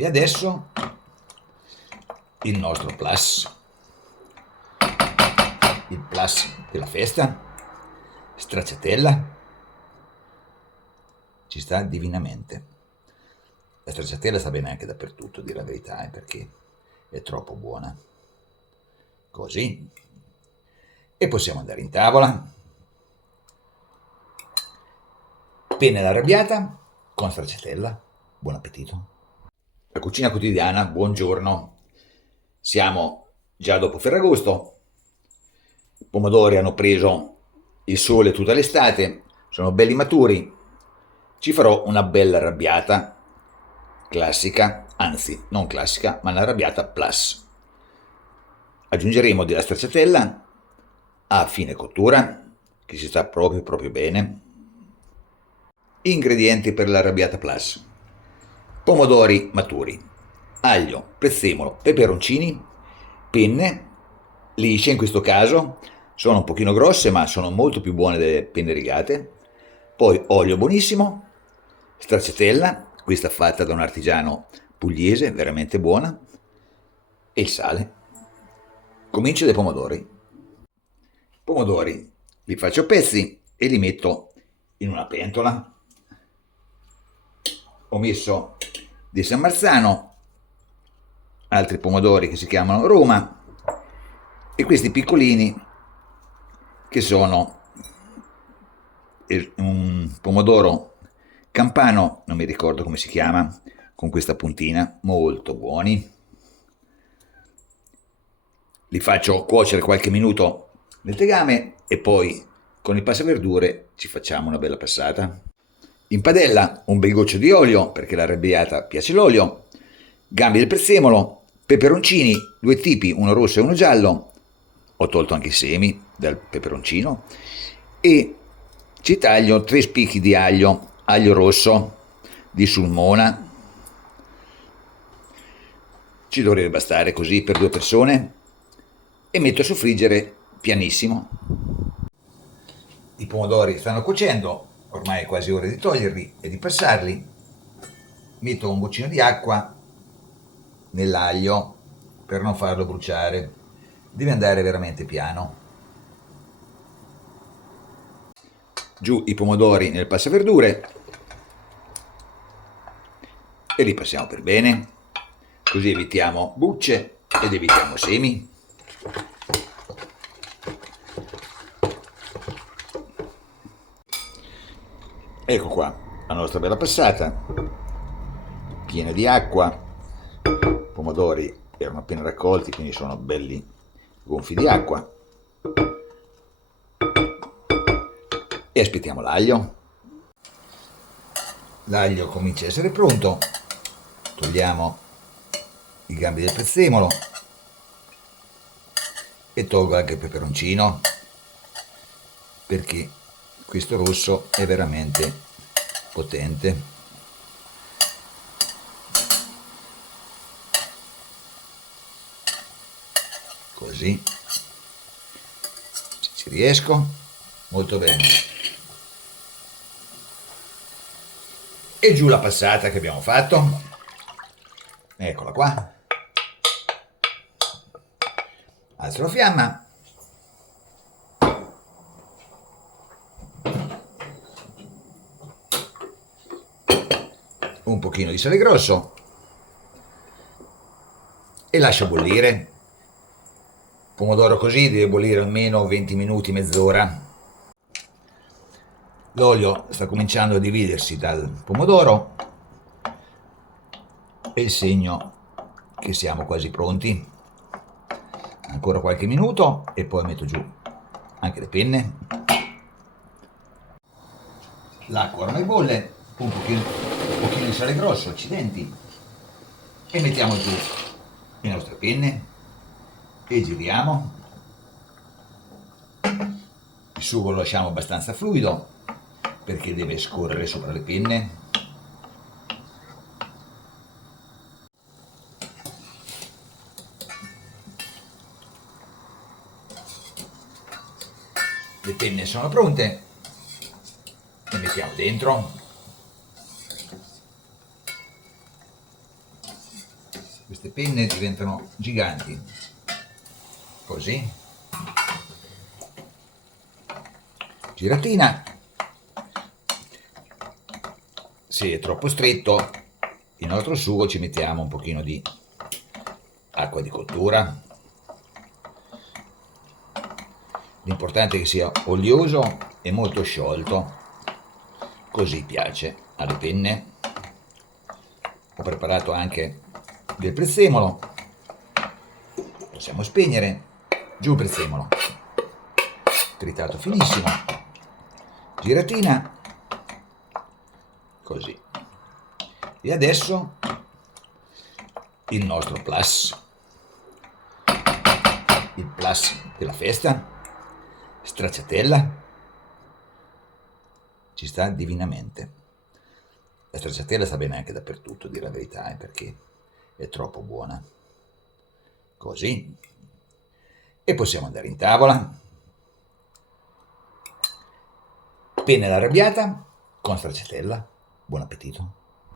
E adesso il nostro plus, il plus della festa, stracciatella, ci sta divinamente. La stracciatella sta bene anche dappertutto, a dire la verità, perché è troppo buona. Così. E possiamo andare in tavola. Penne arrabbiata con stracciatella. Buon appetito. La cucina quotidiana, buongiorno. Siamo già dopo Ferragosto. I pomodori hanno preso il sole tutta l'estate, sono belli maturi. Ci farò una bella arrabbiata classica, anzi non classica, ma una arrabbiata plus. Aggiungeremo della stracciatella a fine cottura, che si sta proprio bene. Ingredienti per l'arrabbiata plus: pomodori maturi, aglio, prezzemolo, peperoncini, penne lisce in questo caso, sono un pochino grosse ma sono molto più buone delle penne rigate, poi olio buonissimo, stracciatella, questa fatta da un artigiano pugliese, veramente buona, e il sale. Comincio dai pomodori. Pomodori li faccio a pezzi e li metto in una pentola. Ho messo di San Marzano, altri pomodori che si chiamano Roma e questi piccolini che sono un pomodoro campano, non mi ricordo come si chiama, con questa puntina, molto buoni. Li faccio cuocere qualche minuto nel tegame e poi con il passaverdure ci facciamo una bella passata. In padella un bel goccio di olio, perché l'arrabbiata piace l'olio, gambe del prezzemolo, peperoncini, due tipi, uno rosso e uno giallo, ho tolto anche i semi dal peperoncino, e ci taglio 3 spicchi di aglio, aglio rosso di Sulmona, ci dovrebbe bastare così per 2 persone, e metto a soffriggere pianissimo. I pomodori stanno cuocendo, ormai è quasi ora di toglierli e di passarli. Metto un goccino di acqua nell'aglio per non farlo bruciare, deve andare veramente piano. Giù i pomodori nel passaverdure e li passiamo per bene, così evitiamo bucce ed evitiamo semi. Ecco qua la nostra bella passata, piena di acqua. I pomodori erano appena raccolti, quindi sono belli gonfi di acqua. E aspettiamo l'aglio. L'aglio comincia a essere pronto. Togliamo i gambi del prezzemolo e tolgo anche il peperoncino, perché questo rosso è veramente potente. Così, se ci riesco, molto bene. E giù la passata che abbiamo fatto, eccola qua. Alzo la fiamma. Un pochino di sale grosso e lascio bollire. Pomodoro così deve bollire almeno 20 minuti, mezz'ora. L'olio sta cominciando a dividersi dal pomodoro, è il segno che siamo quasi pronti. Ancora qualche minuto e poi metto giù anche le penne. L'acqua ormai bolle, un pochino di sale grosso, accidenti, e mettiamo giù le nostre penne e giriamo. Il sugo lo lasciamo abbastanza fluido perché deve scorrere sopra le penne. Le penne sono pronte, le mettiamo dentro. Queste penne diventano giganti, così, giratina. Se è troppo stretto il nostro sugo ci mettiamo un pochino di acqua di cottura. L'importante è che sia olioso e molto sciolto, così piace alle penne. Ho preparato anche del prezzemolo, possiamo spegnere, giù il prezzemolo, tritato finissimo, giratina, così. E adesso il nostro plus, il plus della festa, stracciatella, ci sta divinamente. La stracciatella sta bene anche dappertutto, a dire la verità, perché è troppo buona. Così. E possiamo andare in tavola. Penne arrabbiata con stracciatella. Buon appetito.